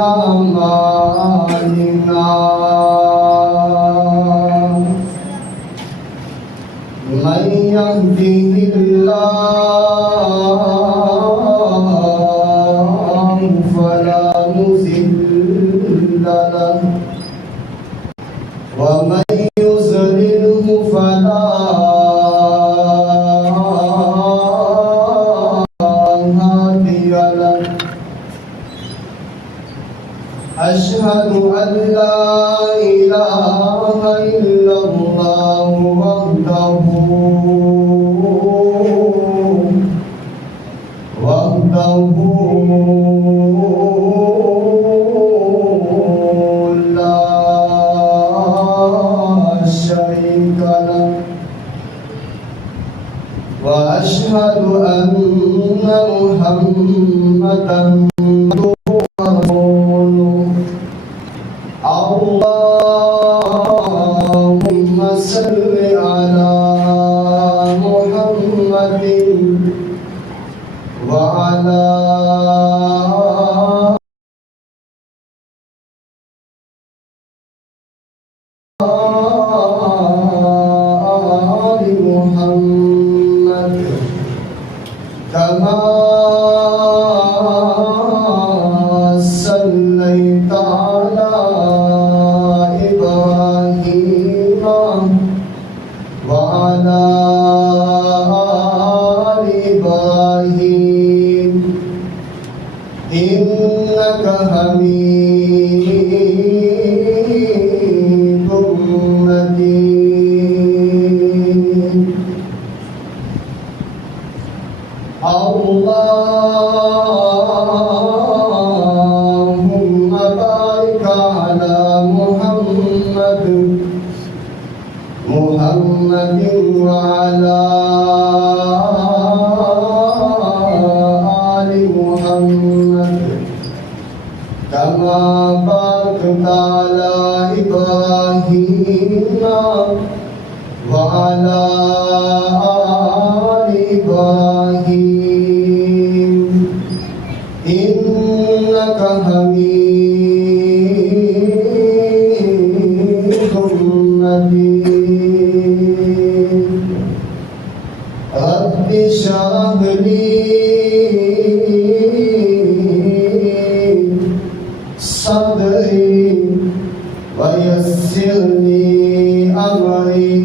أعمالنا من يهده الله فلا مضل له ومن يضلله فلا هادي له أشهد أن لا إله إلا الله وحده لا شريك له وأشهد أن محمدا اللهم صل على محمد وعلى آل محمد كما صليت على وعلى آل إبراهيم إنك حميد مجيد اللهم بارك على محمد وعلى آل محمد كما باركت على إبراهيم وعلى آل إبراهيم إنك حميد مجيد رب اشرح لي صدري ويسر لي أمري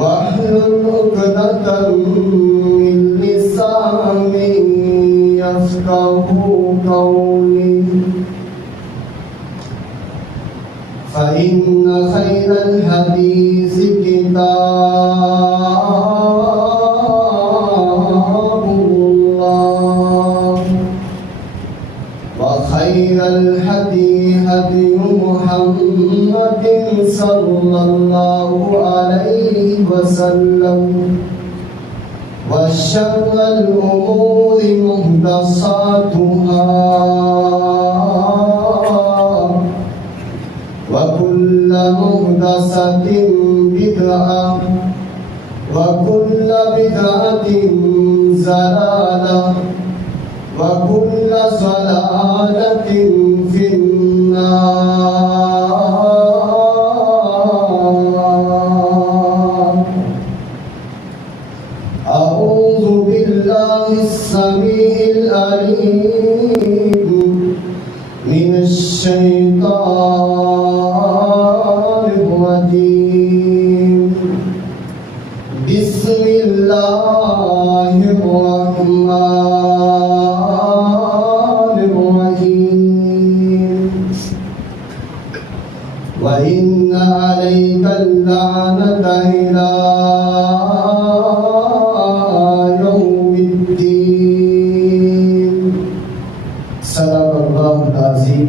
واحلل عقدة من لساني يفقهوا قولي فإن خير الحديث كتاب الله وخير الهدي هدي محمد صلى الله عليه وسلم وشر الأمور محدثاتها وكل محدثة بدعة وكل بدعة ضلالة وكل ضلالة في النار. أعوذ بالله السميع العليم من الشيطان الرجيم. بسم الله الرحمن الرحيم. وإن عليك اللعنة إلى يوم الدين. صدق الله العظيم.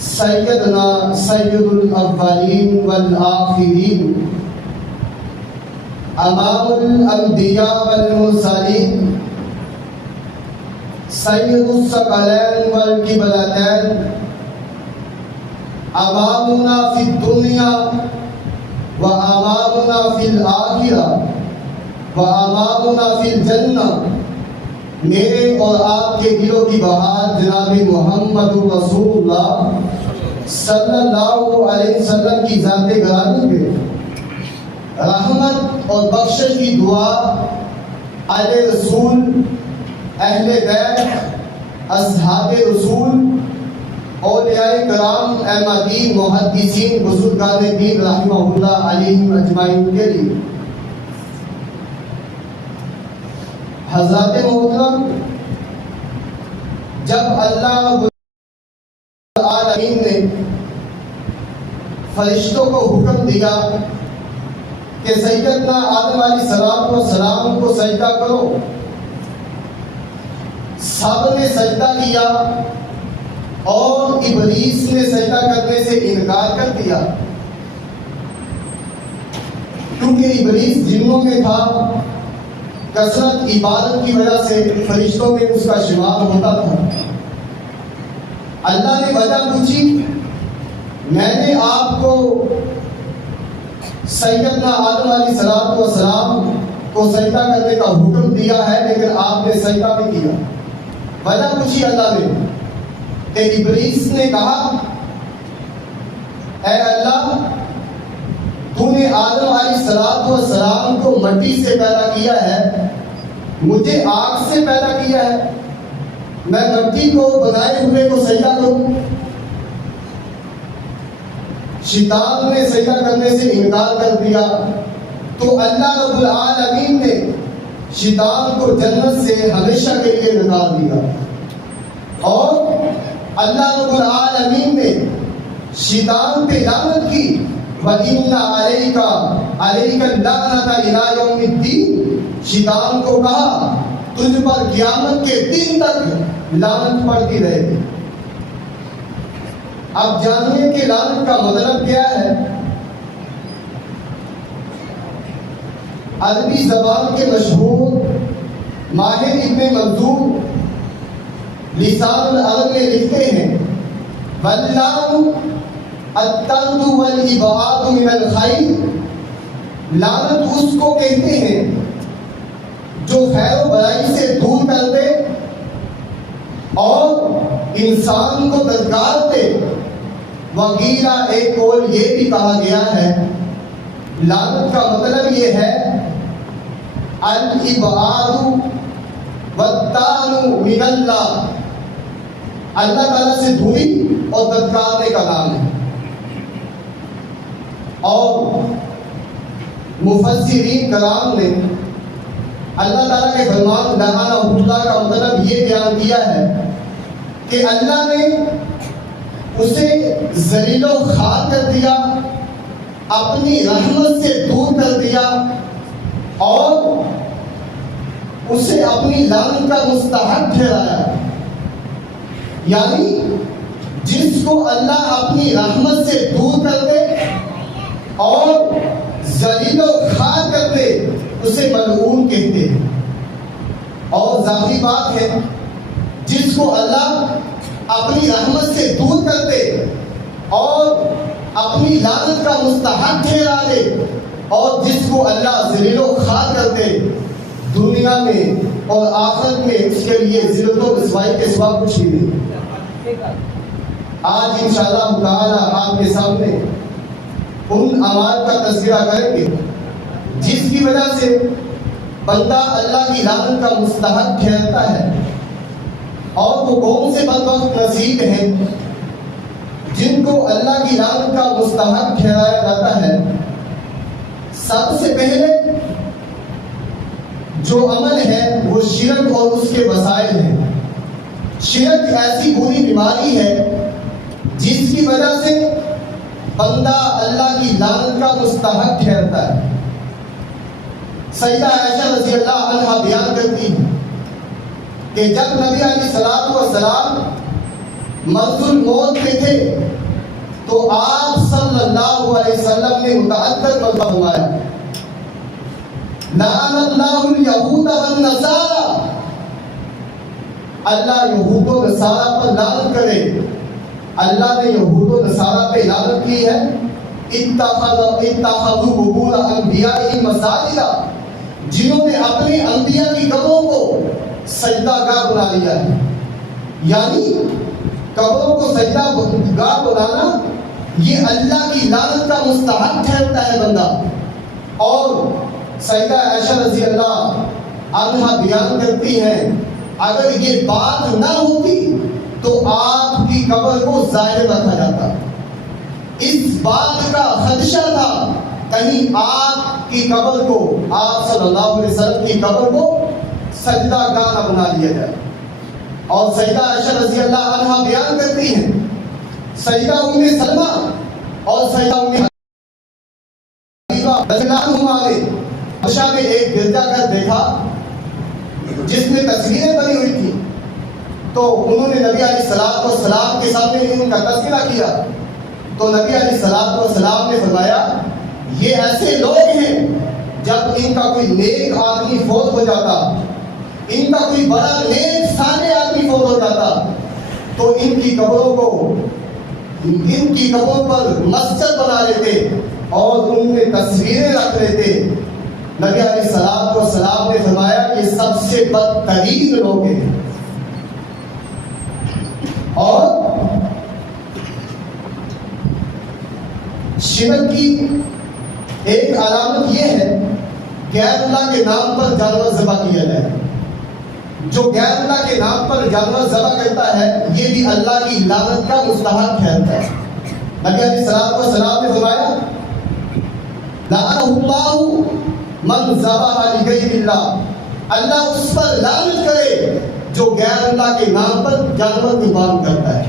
سیدنا سید الاولین والآخرین امام الانبیاء والمرسلین سید الثقلین والقبلتین امامنا فی الدنیا و امامنا فی الآخرہ و امامنا فی الجنہ، میرے اور آپ کے دلوں کی بہار جناب محمد رسول اللہ صلی اللہ علیہ وسلم کی ذات گرامی پہ رحمت اور بخشش کی دعا اہل رسول، اہل بیت، اصحاب رسول، اولیاء کرام، احمدی، محدثین، بزرگان دین رحمہ اللہ علیہم اجمعین کے لیے۔ حضرات محترم، جب اللہ رب العالمین نے فرشتوں کو حکم دیا کہ سیدنا آدم علیہ السلام کو سجدہ کرو، سب نے سجدہ کیا اور ابلیس نے سجدہ کرنے سے انکار کر دیا، کیونکہ ابلیس جنوں میں تھا، کثرت عبادت کی وجہ سے فرشتوں میں اس کا شمار ہوتا تھا۔ اللہ نے وجہ پوچھی، میں نے آپ کو سیدنا آدم علیہ السلام کو سجدہ کرنے کا حکم دیا ہے، لیکن آپ نے سجدہ نہیں کیا۔ وجہ پوچھی اللہ نے، کہ ابلیس نے کہا، اے اللہ، تو نے آدم علیہ السلام کو مٹی سے پیدا کیا ہے، مجھے آگ سے پیدا کیا ہے، میں مٹی کو بنائے ہوئے کو سجدہ کروں؟ شیطان نے سجدہ کرنے سے انکار کر دیا، تو اللہ رب العالمین نے شیطان کو جنت سے ہمیشہ کے لیے نکال دیا، اور اللہ رب العالمین نے شیطان پہ لعنت کی، وَإِنَّ عَلَيْكَ اللَّعْنَةَ إِلَىٰ يَوْمِ الدِّينِ، شیطان کو کہا تجھ پر قیامت کے دن تک لعنت پڑتی رہے گی۔ اب جانیے کہ لعنت کا مطلب کیا ہے۔ عربی زبان کے مشہور ماہر ابن منظور لسان العرب میں لکھتے ہیں، وَاللَّعْنُ الطرد والابعاد من الخیر، لعنت اس کو کہتے ہیں جو خیر و برائی سے دور کر دے اور انسان کو درکار دے۔ وغیرہ ایک قول یہ بھی کہا گیا ہے، لعنت کا مطلب یہ ہے الابعاد والطعن من اللہ، اللہ تعالیٰ سے دوری اور درکارنے کا نام ہے۔ اور مفسرین کرام نے اللہ تعالیٰ کے فرمان لعنہ اللہ کا مطلب یہ بیان کیا ہے کہ اللہ نے اسے ذلیل و خوار کر دیا، اپنی رحمت سے دور کر دیا، اور اسے اپنی لعنت کا مستحق ٹھہرایا۔ یعنی جس کو اللہ اپنی رحمت سے دور کر دے اور ذلیل و خوار کر دے، اسے ملعون کہتے ہیں۔ اور ظاہری بات ہے، جس کو اللہ اپنی رحمت سے دور کر دے اور اپنی لعنت کا مستحق ٹھہرا دے، اور جس کو اللہ ذلیل و خوار کر دے، دنیا میں اور آخرت میں اس کے لیے ذلت و رسوائی کے سوا کچھ بھی نہیں۔ آج انشاءاللہ تعالی آپ کے سامنے ان اعمال کا تذکرہ کریں گے جس کی وجہ سے بندہ اللہ کی لعنت کا مستحق ٹھہرتا ہے، اور وہ کون سے بدبخت نصیب ہیں جن کو اللہ کی لعنت کا مستحق ٹھہرایا جاتا ہے۔ سب سے پہلے جو عمل ہے وہ شرک اور اس کے وسائل ہیں۔ شرک ایسی بری بیماری ہے جس کی وجہ سے بندہ اللہ کی لعنت کا مستحق ٹھہرتا ہے۔ سیدہ عائشہ رضی اللہ عنہا بیان کرتی ہیں کہ جب نبی علیہ السلام مرض الموت میں تھے تو آپ صلی اللہ علیہ وسلم نے متعدد مرتبہ فرمایا لعن اللہ الیہود والنصارى، اللہ یہود و نصارہ پر لعنت کرے۔ اللہ نے یہود و نصارہ پہ لعنت کی ہے۔ اتخذوا قبور انبیائہم مساجد، جنہوں نے اپنے انبیاء کی قبروں کو سجدہ گاہ بنا لیا ہے۔ یعنی قبروں کو سجدہ گاہ بنانا یہ اللہ کی لعنت کا مستحق ٹھہرتا ہے بندہ۔ اور سیدہ عائشہ رضی اللہ عنہا بیان کرتی ہیں اگر یہ بات نہ ہوتی تو آپ کی قبر کو ظاہر رکھا جاتا۔ اس بات کا خدشہ تھا کہیں آپ کی قبر کو، آپ صلی اللہ علیہ وسلم کی قبر کو سجدہ گاہ نہ بنا لیا جائے۔ اور سیدہ عائشہ رضی اللہ عنہا بیان کرتی ہیں سیدہ ام سلمہ اور سیدہ ام حبیبہ رضی اللہ عنہما نے حبشہ میں ایک گرجا گھر دیکھا جس میں تصویریں بنی ہوئی تھی، تو انہوں نے نبی علیہ السلام کے سامنے ان کا تذکرہ کیا تو نبی علیہ السلام نے فرمایا یہ ایسے لوگ ہیں جب ان کا کوئی نیک آدمی فوت ہو جاتا، ان کا کوئی بڑا نیک صالح آدمی فوت ہو جاتا تو ان کی قبروں پر مسجد بنا لیتے اور ان میں تصویریں رکھ لیتے۔ نبی علیہ السلام نے فرمایا یہ سب سے بدترین لوگ ہیں۔ اور شرک کی ایک علامت یہ ہے غیر اللہ کے نام پر جانور ذبح کیا جائے۔ جو غیر اللہ کے نام پر جانور ذبح کرتا ہے یہ بھی اللہ کی لعنت کا مستحق ٹھہرتا ہے۔ نبی علیہ السلام نے فرمایا لعنہ اللہ من ذبح لغیر اللہ، اللہ اس پر لعنت کرے جو غیر اللہ کے نام پر جانور قربان کرتا ہے۔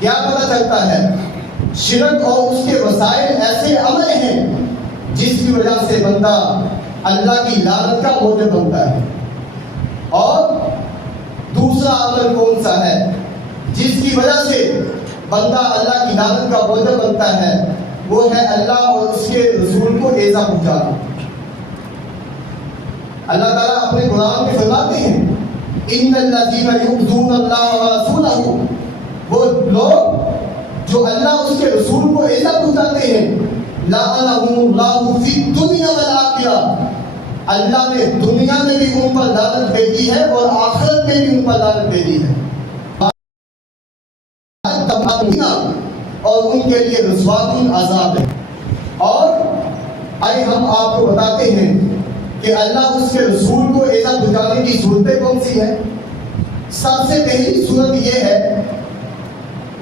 کیا پتہ چلتا ہے شرک اور اس کے وسائل ایسے عمل ہیں جس کی وجہ سے بندہ اللہ کی لعنت کا موجب بنتا ہے۔ اور دوسرا عمل کون سا ہے جس کی وجہ سے بندہ اللہ کی لعنت کا موجب بنتا ہے؟ وہ ہے اللہ اور اس کے رسول کو ایذا پہنچانا۔ اللہ تعالیٰ اپنے قرآن میں فرماتے ہیں ان الذین یؤذون اللہ ورسولہ، وہ لوگ جو اللہ اس کے رسول کو ایذا پہنچاتے ہیں لعنہم اللہ فی الدنیا والآخرہ، اللہ نے دنیا میں بھی ان پر لعنت بھیجی ہے اور آخرت میں بھی ان پر لعنت بھیجی ہے، اور ان کے لیے رسوات عذاب ہے۔ اور آئے ہم آپ کو بتاتے ہیں کہ اللہ اس کے رسول کو ایذا پہنچانے کی صورتیں کون سی ہے۔ سب سے پہلی صورت یہ ہے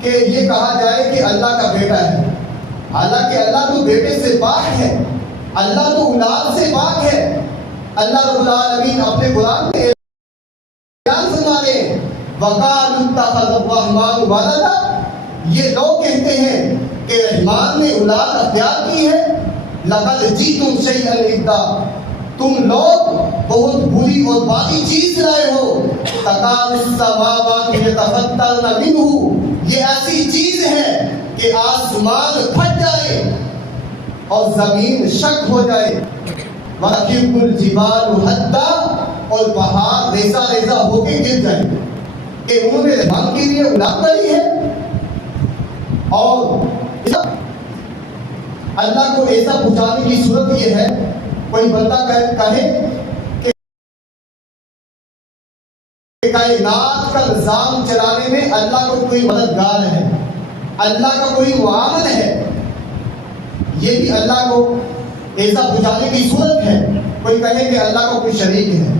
کہ یہ کہا جائے کہ اللہ کا بیٹا ہے، حالانکہ اللہ تو بیٹے سے پاک ہے، اللہ تو اولاد سے پاک ہے۔ اللہ رب العالمین اپنے قرآن میں بیان فرما رہے ہیں وَقَالُوا اتَّخَذَ الرَّحْمَنُ وَلَدًا، یہ لوگ کہتے ہیں کہ رحمان نے اولاد اختیار کی ہے۔ لَقَدْ جِئْتُمْ شَيْئًا إِدًّا، تم لوگ بہت بری اور باقی چیز لائے ہو۔ تَكَادُ السَّمَاوَاتُ يَتَفَطَّرْنَ مِنْهُ، یہ ایسی چیز ہے کہ آسمان پھٹ جائے اور زمین شک ہو جائے۔ وَتَخِرُّ الْجِبَالُ هَدًّا، اور پہاڑ ریزہ ریزہ ہو کے گر جائیں کہ انہوں نے رحمان کے لیے اولاد کری ہے۔ اور اللہ کو ایسا پہنچانے کی صورت یہ ہے کوئی بندہ کہے کہ کائنات کا نظام چلانے میں اللہ کو کوئی مددگار ہے، اللہ کا کوئی معاون ہے، یہ بھی اللہ کو ایسا پہنچانے کی صورت ہے۔ کوئی کہے کہ اللہ کا کوئی شریک ہے،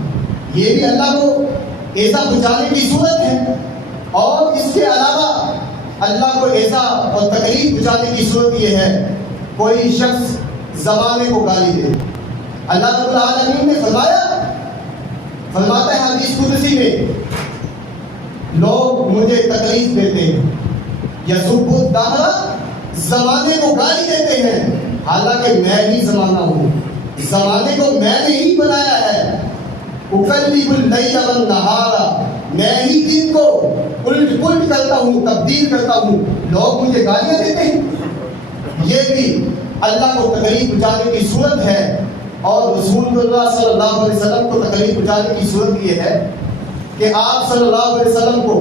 یہ بھی اللہ کو ایسا پہنچانے کی صورت ہے۔ اور اس کے علاوہ اللہ کو ایسا اور تکلیف پہنچانے کی صورت یہ ہے کوئی شخص زمانے کو گالی دے۔ اللہ رب العالمین نے فرماتا ہے حدیث قدسی میں لوگ مجھے تکلیف دیتے ہیں، یسب الدہر، زمانے کو گالی دیتے ہیں، حالانکہ میں ہی زمانہ ہوں، زمانے کو میں نے ہی بنایا ہے۔ اقلب اللیل والنہار، میں ہی دین کو الٹ پلٹ کرتا ہوں، تبدیل کرتا ہوں، لوگ مجھے گالیاں دیتے ہیں۔ یہ بھی اللہ کو تکلیف پہنچانے کی صورت ہے، اور رسول اللہ صلی اللہ علیہ وسلم کو تکلیف پہنچانے کی صورت یہ ہے کہ آپ صلی اللہ علیہ وسلم کو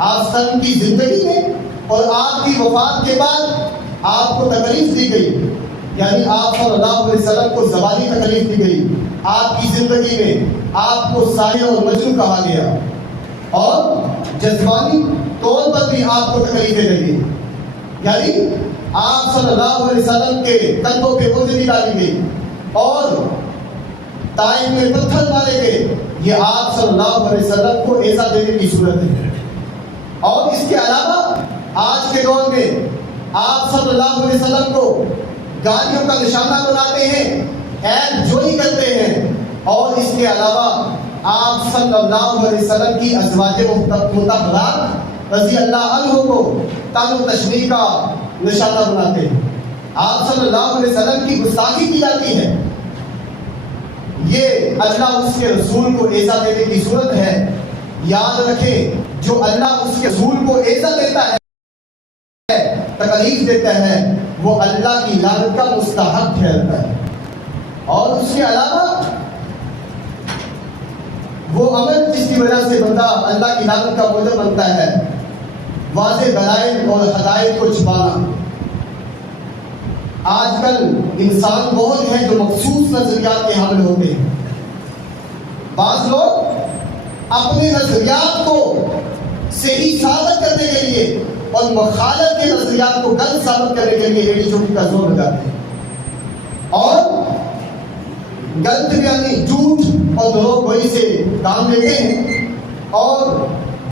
آپ سلم کی زندگی میں اور آپ کی وفات کے بعد آپ کو تکلیف دی گئی، یعنی آپ صلی اللہ علیہ وسلم کو زبانی تکلیف دی گئی، آپ کی زندگی میں آپ کو ساحر اور مجنون کہا گیا، اور جسمانی طور پر بھی آپ کو تکلیفیں دی گئی، یعنی آپ صلی اللہ علیہ وسلم کے کندھوں پہ بوجھ ڈالی گئی اور طائف میں پتھر مارے گئے۔ یہ آپ صلی اللہ علیہ وسلم کو ایسا دینے کی صورت ہے۔ اور اس کے علاوہ آج کے دور میں آپ صلی اللہ علیہ وسلم کو گالیوں کا نشانہ بناتے ہیں، عیب جوئی کرتے ہیں، اور اس کے علاوہ آپ صلی اللہ علیہ وسلم کی ازواج مطہرات رضی اللہ عنہ کو طعن و تشنیع کا نشانہ بناتے ہیں۔ آپ صلی اللہ علیہ وسلم کی گستاخی کی جاتی ہے۔ یہ اللہ اس کے رسول کو ایسا دینے کی صورت ہے۔ یاد رکھیں، جو اللہ اس کے رسول کو ایسا دیتا ہے، تکلیف دیتا ہے، وہ اللہ کی لعنت کا مستحق ٹھہرتا ہے۔ اور اس کے علاوہ وہ عمل جس کی وجہ سے بندہ اللہ کی لعنت کا موجب بنتا ہے، واضح دلائل اور ہدایت کو چھپانا۔ آج کل انسان بہت ہیں جو مخصوص نظریات کے حامل ہوتے ہیں۔ بعض لوگ اپنے نظریات کو صحیح ثابت کرنے کے لیے اور مخالف کے نظریات کو غلط ثابت کرنے کے لیے ایڑی چوٹی کا زور لگاتے ہیں، اور غلط بیانی، جھوٹ اور دروغ گوئی سے کام لیتے ہیں۔ اور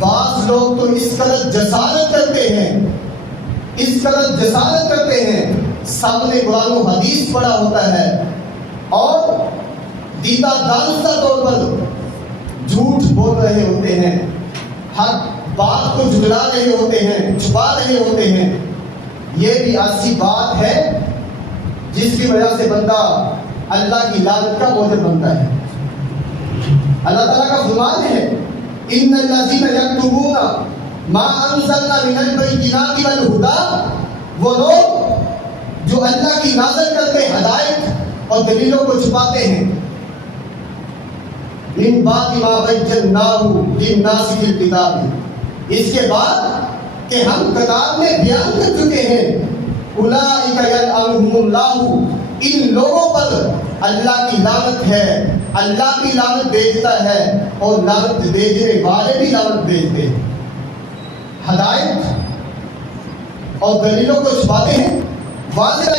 بعض لوگ تو اس قدر جسارت کرتے ہیں، سامنے قرآن و حدیث پڑھا ہوتا ہے اور دیدہ دانستہ طور پر جھوٹ بول رہے ہوتے ہیں، حق بات کو جھگڑا رہے ہوتے ہیں، چھپا رہے ہوتے ہیں۔ یہ بھی ایسی بات ہے جس کی وجہ سے بندہ اللہ کی لعنت کا موجب بنتا ہے۔ اللہ تعالیٰ کا فرمان ہے، ان الذین یکتمون ما انزلنا من البینات والہدی، وہ لوگ جو اللہ کی نازل کرتے ہدایت اور دلیلوں کو چھپاتے ہیں، من بعد ما بیناہ للناس فی الکتاب، اس کے بعد کہ ہم کتاب میں بیان کر چکے ہیں، اولئک یلعنہم اللہ، ان لوگوں پر اللہ کی لعنت ہے، اللہ کی لعنت بھیجتا ہے، اور لعنت بھیجنے والے بھی لعنت بھیجتے ہیں۔ ہدایت اور دلیلوں کو چھپاتے ہیں، واضح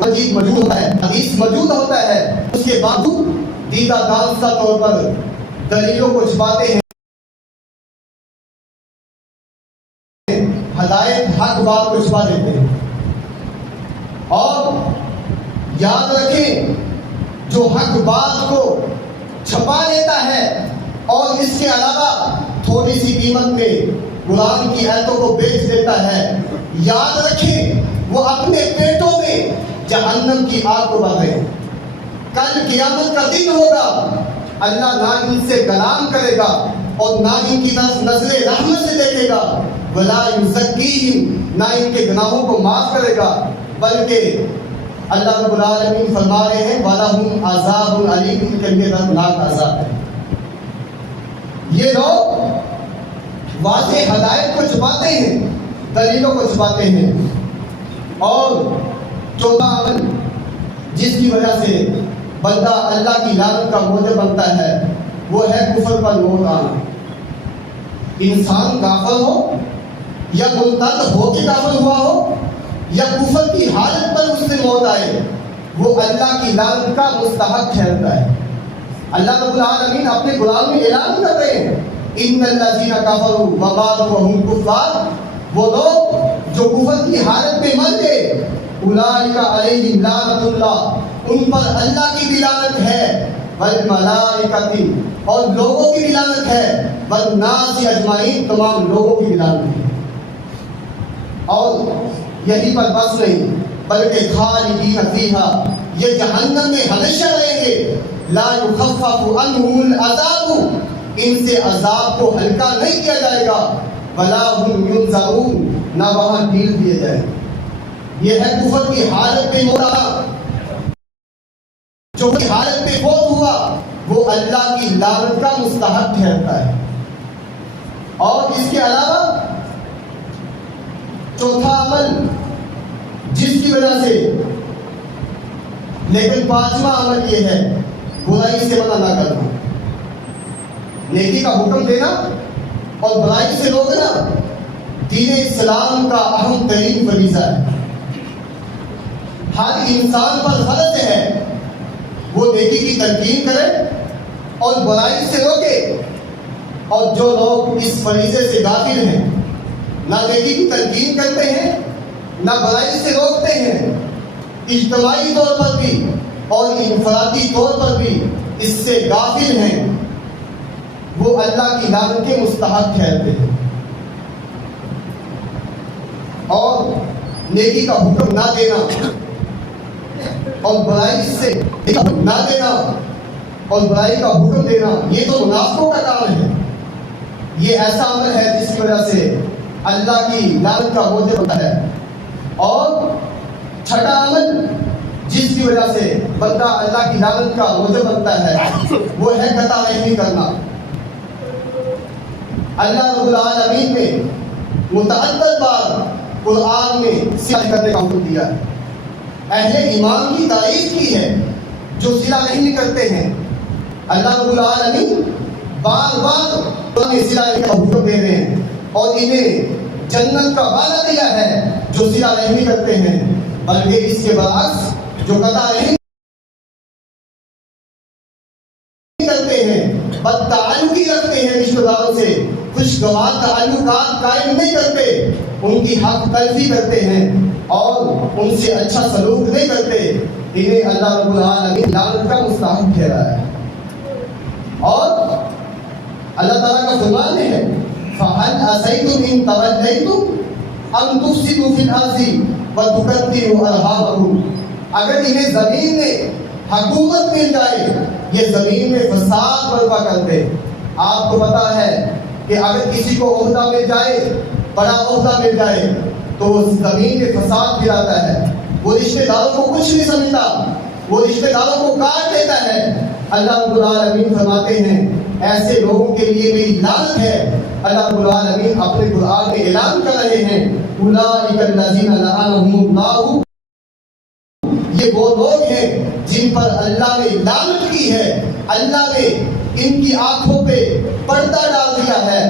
مجید موجود ہوتا ہے، حدیث موجود ہوتا ہے، اس کے باوجود دیدہ دانستہ طور پر دلیلوں کو چھپاتے ہیں، ہدایت حق بات کو چھپا دیتے ہیں۔ اور یاد رکھیں، جو حق بات کو چھپا لیتا ہے اور اس کے علاوہ تھوڑی سی قیمت میں قرآن کی آیتوں کو بیچ دیتا ہے، یاد رکھیں وہ اپنے پیٹوں میں جہنم کی آگ کو بھر رہے ہیں۔ کل قیامت کا دن ہوگا، اللہ نہ ان سے کلام کرے گا اور نہ ان کی طرف نظر رحمت سے دیکھے گا، ولا یزکیہم، نہ ان کے گناہوں کو معاف کرے گا، بلکہ اللہ رب العالمین فرما رہے ہیں وَلَهُمْ عَذَابٌ عَلِيمٌ، ان کے لیے دردناک عذاب ہے۔ یہ لوگ واضح ہدایت کو چھپاتے ہیں، دلیلوں کو چھپاتے ہیں، اور چوتھا عمل جس کی وجہ سے بندہ اللہ کی لعنت کا موجب بنتا ہے، وہ ہے کفر پر موت آنا۔ انسان کافر ہو یا مرتد ہو کے کافر ہوا ہو یا کفر کی حالت پر اس سے موت آئے، وہ اللہ کی لعنت کا مستحق ٹھہرتا ہے۔ اللہ رب العالمین اپنے قرآن میں اعلان کر رہے ہیں، ان الذین کفروا وماتوا وہم کفار، وہ لوگ جو کفر کی حالت میں مر گئے، اولئک علیہم لعنت اللہ، ان پر اللہ کی بھی لعنت ہے، والملائکۃ، اور لوگوں کی بھی لعنت ہے، والناس اجمعین، تمام لوگوں کی بھی لعنت ہے۔ اور یہی پر بس نہیں، بلکہ خالدین فیہا، یہ جہنم میں ہمیشہ رہیں گے، لا یخفف عنہم العذاب، ان سے عذاب کو ہلکا نہیں کیا جائے گا، ولا هم ينظرون، نہ وہاں ڈھیل دیے جائے گا۔ یہ ہے کفر کی حالت میں مرا، جو کی حالت میں فوت ہوا وہ اللہ کی لعنت کا مستحق ٹھہرتا ہے۔ اور اس کے علاوہ چوتھا عمل جس کی وجہ سے، لیکن پانچواں عمل یہ ہے برائی سے منع نہ کرنا، نیکی کا حکم دینا اور برائی سے روکنا دین اسلام کا اہم ترین فریضہ ہے۔ ہر انسان پر فرض ہے وہ نیکی کی تلقین کرے اور برائی سے روکے، اور جو لوگ اس فریضے سے غافل ہیں، نہ نیکی کی تلقین کرتے ہیں نہ برائی سے روکتے ہیں، اجتماعی طور پر بھی اور انفرادی طور پر بھی اس سے غافل ہیں، وہ اللہ کی لعنت کے مستحق ٹھہرتے ہیں۔ اور نیکی کا حکم نہ دینا اور برائی سے نہ دینا اور برائی کا حکم دینا، یہ تو منافقوں کا کام ہے۔ یہ ایسا عمل ہے جس کی وجہ سے اللہ کی لعنت کا موجب ہوتا ہے۔ اور چھٹا عمل جس کی وجہ سے بندہ اللہ کی لعنت کا موجب بنتا ہے وہ ہے قطع رحمی کرنا۔ اللہ رب العالمین نے متعدد بار قرآن میں صلہ کرنے کا حکم دیا ہے، اہل ایمان کی تعریف کی ہے جو صلہ نہیں کرتے ہیں۔ اللہ رب العالمین بار بار قرآن صلہ کا حکم دے رہے ہیں اور انہیں جنت کا وعدہ دیا ہے جو صلہ رحمی کرتے ہیں، بلکہ اس کے برعکس جو قطع رحمی کرتے ہیں، بدتعلقی رکھتے ہیں رشتہ داروں سے، خوشگوار تعلقات قائم نہیں کرتے، ان کی حق تلفی کرتے ہیں اور ان سے اچھا سلوک نہیں کرتے، انہیں اللہ رب العالمین لعنت کا مستحق ٹھہرا ہے۔ اور اللہ تعالیٰ کا فرمان ہے فَهَلْ عَصَيْتُمْ إِن تَوَلَّيْتُمْ أَن تُفْسِدُوا فِي الْأَرْضِ وَتُقَطِّعُوا أَرْحَامَكُمْ۔ اگر انہیں زمین میں حکومت مل جائے، یہ زمین میں فساد برپا کر دے۔ آپ کو پتا ہے کہ اگر کسی کو عہدہ مل جائے، بڑا عہدہ مل جائے تو زمین میں فساد پھیلاتا ہے، وہ رشتہ داروں کو کچھ نہیں سمجھتا، وہ رشتہ داروں کو کاٹ دیتا ہے۔ اللہ رب العالمین فرماتے ہیں ایسے لوگوں کے لیے میری لعنت ہے۔ اللہ رب العالمین اپنے قرآن میں اعلان کر رہے ہیں اولئک الذین لعنہم اللہ، یہ وہ لوگ ہیں جن پر اللہ نے لعنت کی ہے، اللہ نے ان کی آنکھوں پہ پردہ ڈال دیا ہے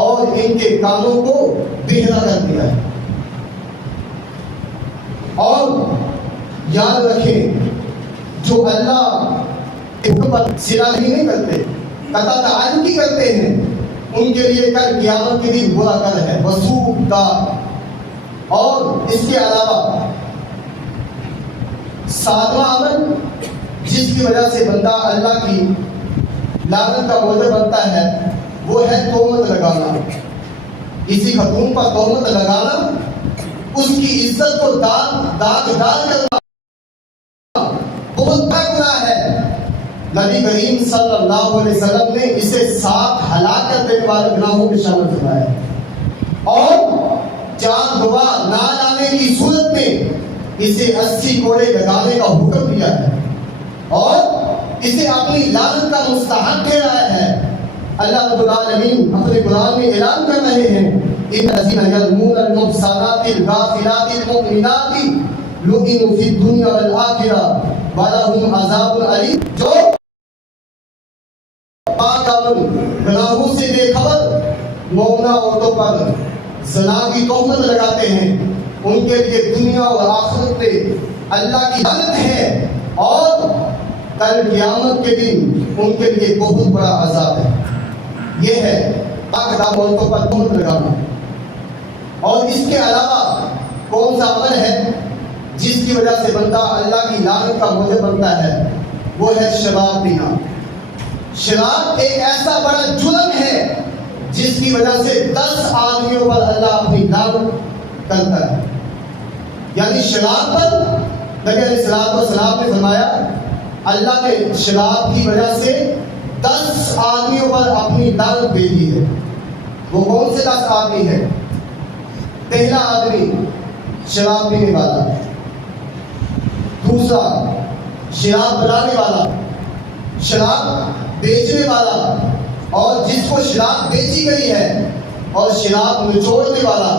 اور ان کے کانوں کو بہرا کر دیا ہے۔ اور یاد رکھیں جو اللہ کے حکم پر صلہ نہیں کرتے، قطع تعلقی کرتے ہیں، ان کے لیے کل قیامت کے دن برا کر ہے، وسوء دار۔ اور اس کے علاوہ ساتواں عمل جس کی وجہ سے بندہ اللہ کی لعنت کا موجب بنتا ہے وہ ہے تہمت لگانا، کسی خاتون پر تہمت لگانا، اس کی عزت کو داغدار کرنا بہت بڑا گناہ ہے۔ نبی کریم صلی اللہ علیہ وسلم نے اسے 7 ہلاکت دینے والے گناہوں میں شامل فرمایا اور 4 گواہ نہ لانے کی صورت میں اسے 80 کوڑے لگانے کا حکم دیا ہے اور اسے اپنی لعنت کا مستحق ٹھہرایا ہے۔ اللہ رب العالمین اپنے قرآن میں اعلان کر رہے ہیں ان الذین یرمون المحصنات الغافلات المؤمنات لعنوا فی الدنیا والآخرہ ولہم عذاب علیم۔ جو پاک گناہوں سے بے خبر مومنہ عورتوں پر زنا کی تہمت لگاتے ہیں، ان کے لیے دنیا اور آخرت میں اللہ کی لعنت ہے اور کل قیامت کے دن ان کے لیے بہت بڑا عذاب ہے۔ یہ ہے پاک عورتوں پر تہمت لگانا۔ اور اس کے علاوہ کون سا عمل ہے جس کی وجہ سے بندہ اللہ کی لعنت کا موجب بنتا ہے؟ وہ ہے شراب پینا۔ شراب ایک ایسا بڑا جرم ہے جس کی وجہ سے 10 آدمیوں پر اللہ اپنی لعنت کرتا ہے۔ یعنی شراب پر نبی علیہ الصلوۃ والسلام نے فرمایا اللہ نے شراب کی وجہ سے 10 آدمیوں پر اپنی لعنت بھیجی ہے۔ وہ کون سے 10 آدمی ہیں؟ پہلا آدمی شراب پینے والا، دوسرا شراب بنانے والا، شراب بیچنے والا، اور جس کو شراب بیچی گئی ہے، اور شراب نچوڑنے والا،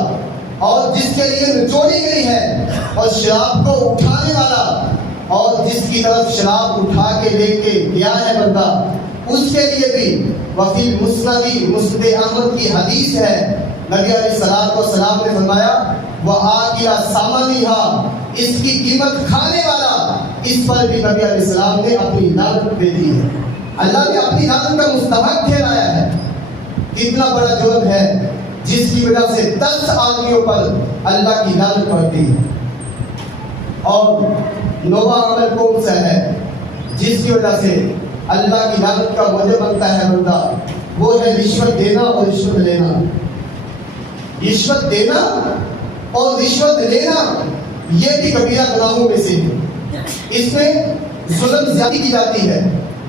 اور جس کے لیے نچوڑی گئی ہے، اور شراب کو اٹھانے والا، اور جس کی طرف شراب اٹھا کے لے کے گیا ہے بندہ، اس کے لیے بھی وفی المسند مسند احمد کی حدیث ہے، نبی علیہ الصلوۃ والسلام نے فرمایا وآکل ثمنھا، اس کی قیمت کھانے والا، اس پر بھی نبی علیہ السلام نے اپنی لعنت دے دی ہے۔ اللہ نے اپنی لعنت کا مستحق ٹھہرایا ہے۔ کتنا بڑا جرم ہے جس کی وجہ سے 10 آدمیوں پر اللہ کی لعنت پڑتی ہے۔ اور نوواں عمل کون سا ہے جس کی وجہ سے اللہ کی لعنت کا موجب بنتا ہے بندہ؟ وہ ہے رشوت دینا اور رشوت لینا۔ رشوت دینا اور رشوت لینا یہ بھی کبیرہ گناہوں میں سے ہے۔ اس میں ظلم زیادتی کی جاتی ہے،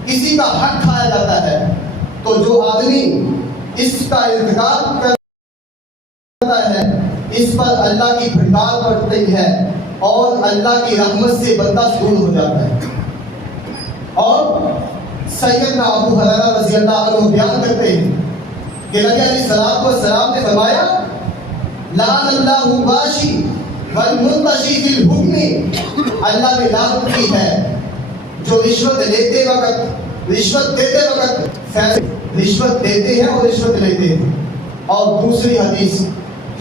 کسی کا حق کھایا جاتا ہے، تو جو آدمی اس کا ارتکاب کرتا ہے اس پر اللہ کی پھٹکار پڑتی ہے اور اللہ کی رحمت سے بندہ دور ہو جاتا ہے۔ اور سیدنا ابو ہریرہ رضی اللہ عنہ بیان کرتے ہیں کہ نبی علیہ الصلوۃ والسلام نے فرمایا لعن اللہ الباشی والمنتشی فی الحکم، اللہ نے لعنت کی ہے جو رشوت لیتے وقت، رشوت دیتے وقت رشوت دیتے ہیں اور رشوت لیتے ہیں۔ اور دوسری حدیث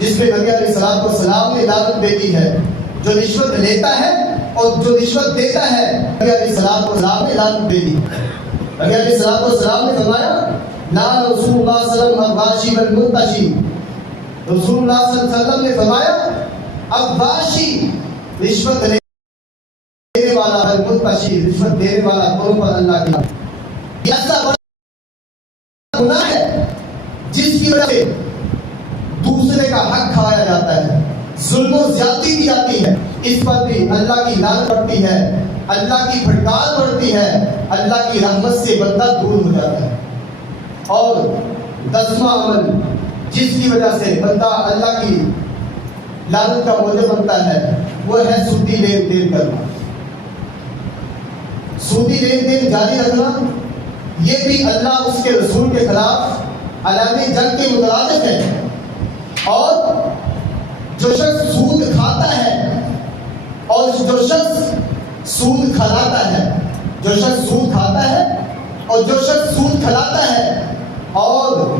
جس میں نبی علیہ الصلوۃ والسلام نے لعنت بھیجی ہے جو رشوت لیتا ہے اور جو رشوت دیتا ہے، نبی علیہ الصلوۃ والسلام نے لعنت بھیجی۔ نبی علیہ الصلوۃ والسلام نے فرمایا لعن رسول اللہ صلی اللہ علیہ وسلم الباشی والمنتشی، رسول اللہ صلی اللہ علیہ وسلم نے فرمایا الباشی رشوت دینے والا، المنتشی رشوت دینے والا، دونوں پر اللہ کی لعنت۔ یہ ایسا بڑا گناہ ہے جس کی وجہ سے دوسرے کا حق کھایا جاتا ہے، ظلم و زیادتی کی جاتی ہے، اس پر بھی اللہ کی لعنت پڑتی ہے، اللہ کی پھٹکار پڑتی ہے، اللہ کی رحمت سے بندہ دور ہو جاتا ہے۔ اور 10واں عمل جس کی وجہ سے بندہ اللہ کی لعنت کا موجب بنتا ہے وہ ہے سودی لین دین کرنا۔ سودی لین دین جاری رکھنا یہ بھی اللہ اس کے رسول کے خلاف علامہ جنگ کے مترادف ہے۔ اور جو شخص سود کھاتا ہے اور جو شخص سود کھلاتا ہے، جو شخص سود کھاتا ہے اور جو شخص سود کھلاتا ہے، اور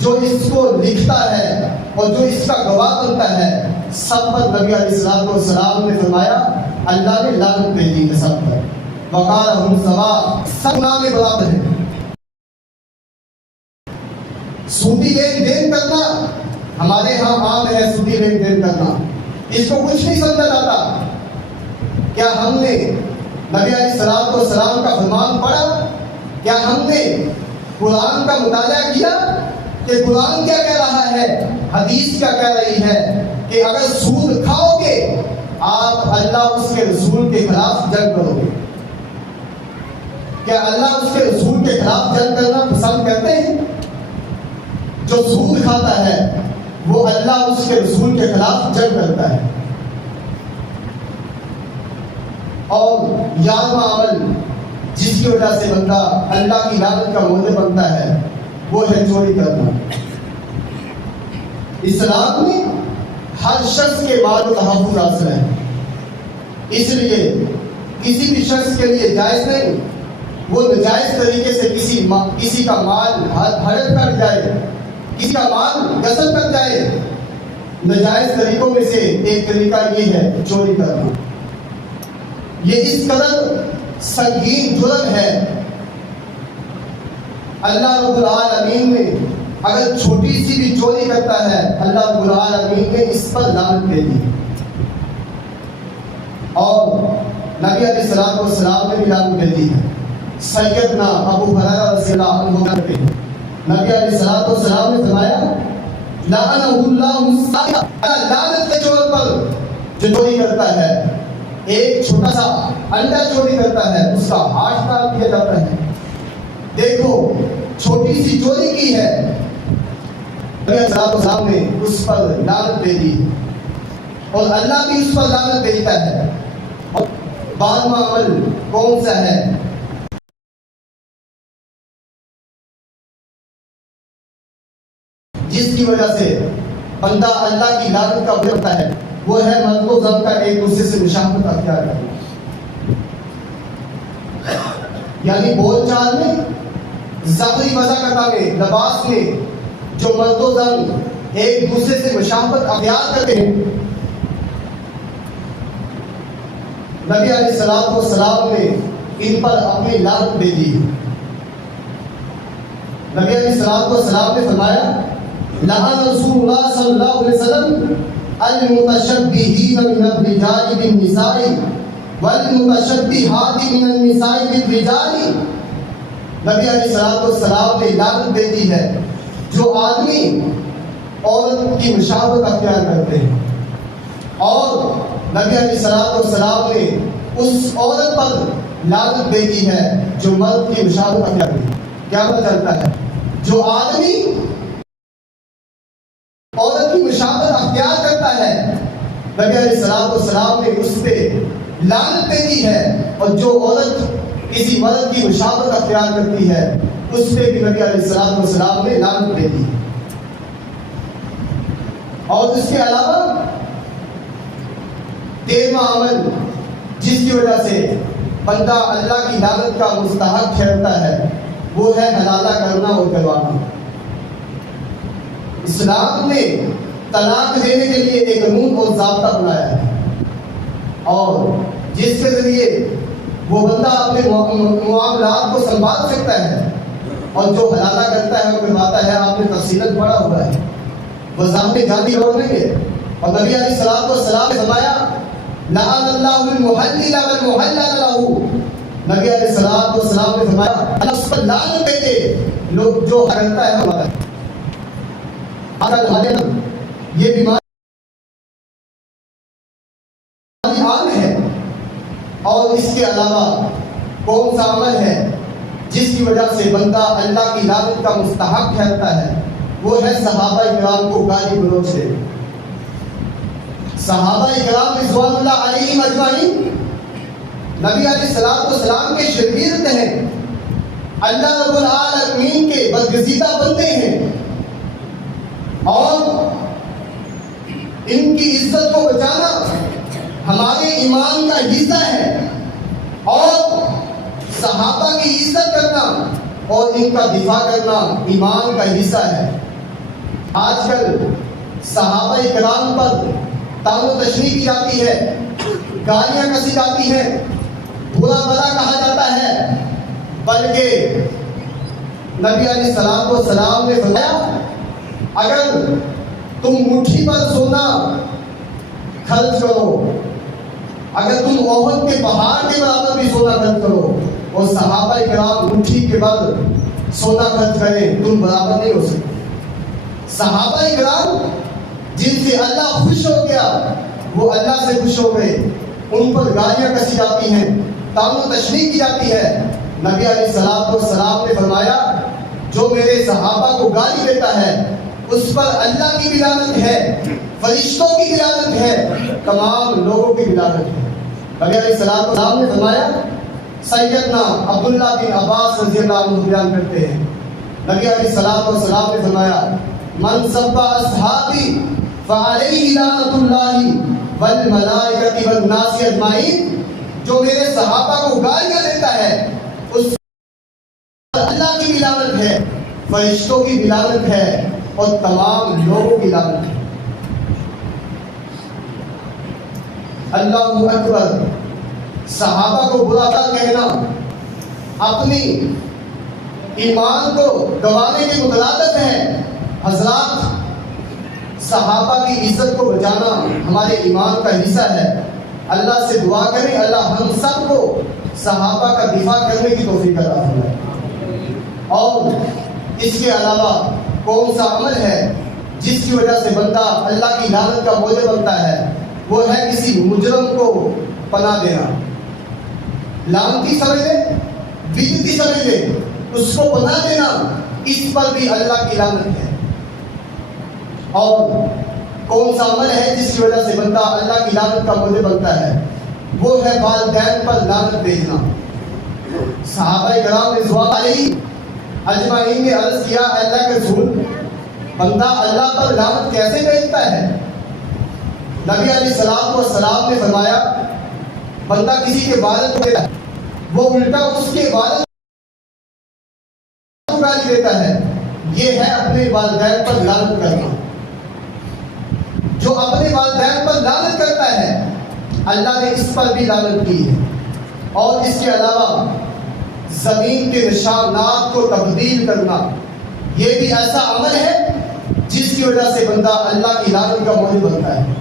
جو اس کو لکھتا ہے اور جو اس کا گواہ بنتا ہے، سب پر نبی علیہ الصلوۃ والسلام نے فرمایا اللہ نے لعنت بھیجی ہے سب پر۔ وقال ہم سوا، سب گناہ میں برابر ہے۔ سودی لین دین کرنا ہمارے ہاں عام ہے، سودی لین دین کرنا، اس کو کچھ نہیں سمجھا جاتا۔ کیا ہم نے نبی علیہ الصلوۃ والسلام کا فرمان پڑھا؟ کیا ہم نے قرآن کا مطالعہ کیا کہ قرآن کیا کہہ رہا ہے، حدیث کیا کہہ رہی ہے کہ اگر سود کھاؤ گے آپ اللہ اس کے رسول کے خلاف جنگ کرو گے؟ کیا اللہ اس کے رسول کے خلاف جنگ کرنا پسند کرتے ہیں؟ جو سود کھاتا ہے وہ اللہ اس کے رسول کے خلاف جنگ کرتا ہے۔ اور 11واں عمل جس کی وجہ سے بندہ اللہ کی لعنت کا موجب بنتا ہے وہ ہے چوری کرنا۔ اسلام میں ہر شخص کے مال و تحفظ حاصل ہے، اس لیے کسی بھی شخص کے لیے جائز نہیں وہ نجائز طریقے سے کسی کا مال ہڑپ کر جائے، کسی کا مال غصب کر جائے۔ نجائز طریقوں میں سے ایک طریقہ یہ ہے چوری کرنا۔ یہ اس قدر سنگین جرم ہے، اللہ رب العالمین نے اگر چھوٹی سی بھی چوری کرتا ہے اللہ رب العالمین نے اس پر لعنت دے دی۔ اور نبی علیہ الصلوۃ والسلام نے بھی لعنت دے دی ہے۔ سیدنا ابو ہریرہ رضی اللہ عنہ کہتے ہیں نبی علیہ الصلوۃ والسلام نے فرمایا لعنہ اللہ السارق، لعنت کے چور پر جو چوری کرتا ہے، ایک چھوٹا سا انڈا چوری کرتا ہے اس کا ہاتھ کاٹ دیا جاتا ہے، دیکھو چھوٹی سی چوری کی ہے، نبی علیہ السلام نے اس پر لعنت بھیج دی اور اللہ بھی اس پر لعنت بھیجتا ہے۔ اور بارہواں عمل کون سا ہے؟ جس کی وجہ سے بندہ اللہ کی لعنت کا بھرتا ہے، وہ ہے مرد و زن کا ایک دوسرے سے مشابہت اختیار کرنا، یعنی بول چال میں، ظاہری مذاکرات میں، لباس میں جو مرد و زن ایک دوسرے سے مشابہت اختیار کرتے ہیں، نبی علیہ السلام نے ان پر اپنی لعنت بھیجی۔ نبی علیہ السلام نے فرمایا لعن رسول اللہ صلی اللہ علیہ وسلم المتشبہین من الرجال بالنساء والمتشبہات من النساء بالرجال۔ نبی علیہ السلام نے لعنت بھیجی ہے جو آدمی عورت کی مشابہت اختیار کرتے ہیں، اور نبی علیہ السلام نے اس عورت پر لعنت بھیجی ہے جو مرد کی مشابہت اختیار کرتی ہے۔ کیا پتہ چلتا ہے؟ جو آدمی عورت کی مشابہت اختیار کرتا ہے، نبی علیہ السلام نے اس پہ لعنت بھیجی ہے، اور جو عورت کسی مرد کی مشابہت اختیار کرتی ہے اس پہ بھی نبی علیہ السلام نے لعنت بھیجی۔ اور اس کے علاوہ 13واں عمل جس کی وجہ سے بندہ اللہ کی لعنت کا مستحق ٹھہرتا ہے، وہ ہے حلالہ کرنا اور کروانا۔ اسلام نے طلاق دینے کے لیے ایک قانون اور ضابطہ بنایا ہے، اور جس کے ذریعے وہ بندہ اپنے معاملات کو سنبھال سکتا ہے، اور جو حلالہ کرتا ہے وہ کرواتا ہے۔ آپ نے تفصیلات پڑھا ہوا ہے، وضاحت جانی اور نہیں ہے۔ اور نبی علیہ السلام نے فرمایا لعن اللہ المحلل والمحلل له۔ نبی علیہ السلام نے فرمایا اللہ اس پر لعنت بھیجے لوگ جو کرتا ہے ہمارا۔ یہ بیماری عام ہے۔ اور اس کے علاوہ کون سا عمل ہے جس کی وجہ سے بندہ اللہ کی لعنت کا مستحق ٹھہرتا ہے؟ وہ ہے صحابہ کرام کو گالی گلوچ دے۔ صحابہ کرام رضوان اللہ علیہم اجمعین نبی علیہ السلام کے شاگرد ہیں، اللہ رب العالمین کے برگزیدہ بندے ہیں، اور ان کی عزت کو بچانا ہمارے ایمان کا حصہ ہے، اور صحابہ کی عزت کرنا اور ان کا دفاع کرنا ایمان کا حصہ ہے۔ آج کل صحابہ کرام پر طعن و تشنیع کی جاتی ہے، گالیاں کسی جاتی ہیں، برا بھلا کہا جاتا ہے، بلکہ نبی علیہ السلام نے فرمایا اگر تم مٹھی پر سونا خرچ کرو، اگر تم احد کے پہاڑ کے برابر بھی سونا خرچ کرو، اور صحابہ کرام مٹھی کے بعد سونا خرچ کریں، تم برابر نہیں ہو سکتے۔ صحابہ کرام جن سے اللہ خوش ہو گیا وہ اللہ سے خوش ہو گئے، ان پر گالیاں کسی جاتی ہیں، طعن و تشنیع کی جاتی ہے۔ نبی علیہ السلام نے فرمایا جو میرے صحابہ کو گالی دیتا ہے اس پر اللہ کی بھی لعنت ہے، فرشتوں کی بھی لعنت ہے، تمام لوگوں کی بھی لعنت ہے۔ نبی علیہ السلام نے فرمایا، سیدنا عبداللہ بن عباس رضی اللہ عنہ بیان کرتے ہیں، نبی علیہ السلام نے فرمایا من سب اصحابی فعلیہ لعنت اللہ والملائکۃ والناس اجمعین، جو میرے صحابہ کو گالیاں دیتا ہے اس پر اللہ کی بھی لعنت ہے، فرشتوں کی بھی لعنت ہے، اور تمام لوگوں کی لعنت ہے۔ اللہ اکبر۔ صحابہ کو برا بھلا کہنا اپنی ایمان کو گنوانے کی مترادف ہے۔ حضرات، صحابہ کی عزت کو بچانا ہمارے ایمان کا حصہ ہے۔ اللہ سے دعا کریں اللہ ہم سب کو صحابہ کا دفاع کرنے کی توفیق عطا فرمائے۔ اور اس کے علاوہ کون سا عمل ہے جس کی وجہ سے بندہ اللہ کی لعنت کا موجب بنتا ہے؟ وہ ہے کسی مجرم کو پناہ دینا۔ لعنتی سمجھ لے، بدعتی سمجھ لے، اس کو بنا دینا، اس پر بھی اللہ کی لعنت ہے۔ اور کون سا عمل ہے جس کی وجہ سے بندہ اللہ کی لعنت کا موجب بنتا ہے؟ وہ ہے والدین پر لعنت بھیجنا۔ صحابہ کرام رضوان علیہ اجمعین نے عرض کیا، اللہ کے رسول، بندہ اللہ پر لعنت کیسے بھیجتا ہے؟ نبی علیہ الصلوۃ والسلام نے فرمایا، بندہ کسی کے والد کو وہ الٹا اس کے والد کو گالی دیتا ہے، یہ ہے اپنے والدین پر لعنت کرنا۔ جو اپنے والدین پر لعنت کرتا ہے اللہ نے اس پر بھی لعنت کی ہے۔ اور اس کے علاوہ زمین کے نشانات کو تبدیل کرنا، یہ بھی ایسا عمل ہے جس کی وجہ سے بندہ اللہ کی لعنت کا موجب بنتا ہے۔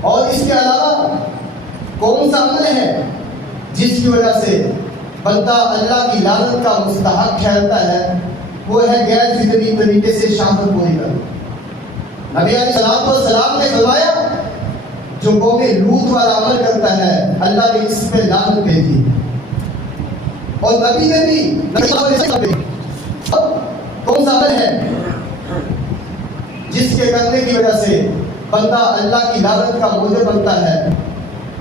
اور اس کے علاوہ کون سا عمل ہے جس کی وجہ سے بندہ اللہ کی لعنت کا مستحق ٹھہرتا ہے؟ وہ ہے غیر فطری طریقے سے شہادت پوری کرنا۔ نبی علیہ السلام نے فرمایا، جو قوم لوط والا عمل کرتا ہے اللہ نے اس پہ لعنت بھیجی۔ اور نبی نے بھی کون سا عمل ہے جس کے کرنے کی وجہ سے بندہ اللہ کی لعنت کا موجب بنتا ہے؟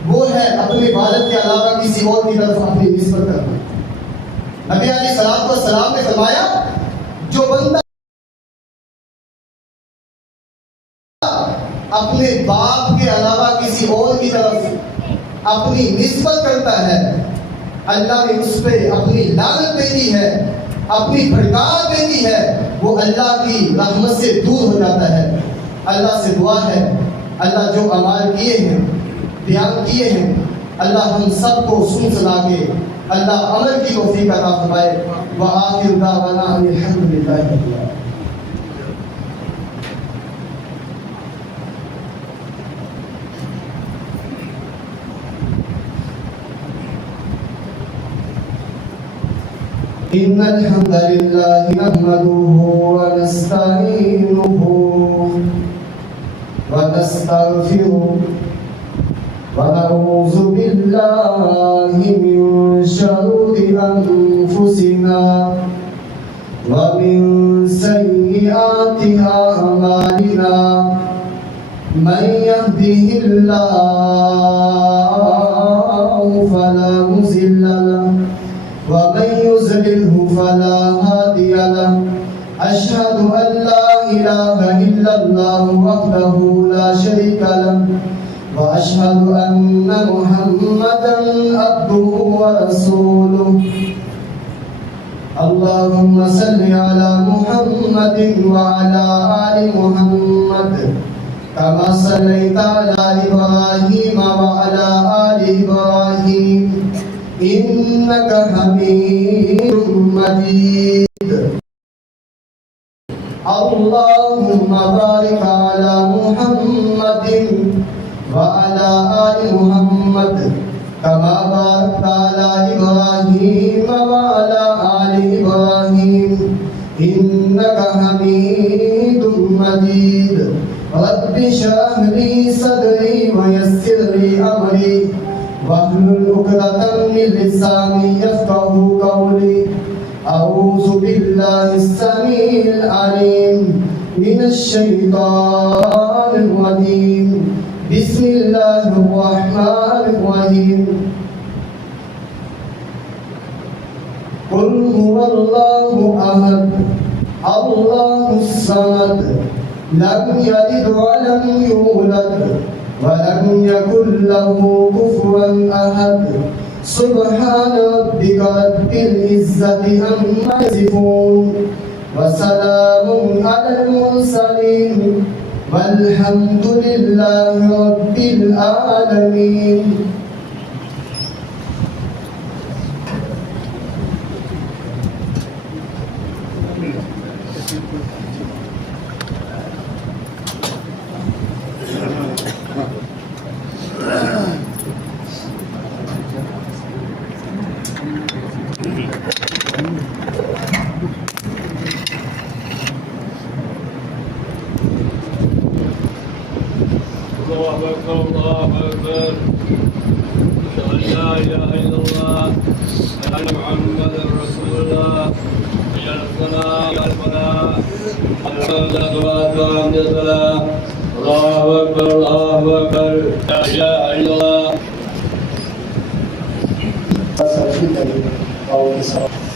وہ ہے اپنے والد کے علاوہ کسی اور کی طرف اپنی نسبت کرنا۔ نبی علیہ السلام نے فرمایا، جو بندہ اپنے باپ کے علاوہ کسی اور کی طرف اپنی نسبت کرتا ہے اللہ نے اس پہ اپنی لعنت بھیجی ہے، اپنی بھڑکاہٹ بھیجی ہے، وہ اللہ کی رحمت سے دور ہو جاتا ہے۔ اللہ سے دعا ہے، اللہ جو اعمال کیے ہیں، بیان کیے ہیں، اللہ ہم سب کو سن سنا کے اللہ عمل کی توفیق عطا فرمائے۔ وآخر دعوانا ان الحمد للہ رب العالمین۔ إن الحمد لله نحمده ونستعينه ونستغفره ونعوذ بالله من شرور أنفسنا ومن سيئات أعمالنا، من يهده الله فلا مضل له ومن يضلله فلا هادي له۔ أشهد أن لا إله إلا الله وحده لا شريك له، وأشهد أن محمدا عبده ورسوله۔ اللهم صل على محمد وعلى آل محمد كما صليت على إبراهيم وعلى آل إبراهيم إنك حميد مجيد۔ اللهم بارك على محمد وعلى آل محمد كما باركت على إبراهيم وعلى آل إبراهيم إنك حميد مجيد۔ رب اشرح لي صدري ويسر لي أمري واحلل عقدة من لساني يفقهوا قولي۔ أعوذ بالله السميع العليم من الشيطان الرجيم، بسم الله الرحمن الرحيم۔ قل هو الله أحد الله الصمد لم يلد ولم يولد ولم يكن له كفوا أحد۔ سبحان ربك رب العزة عما يصفون وسلام على المرسلين والحمد لله رب العالمين۔ الله أكبر الله أكبر۔ اور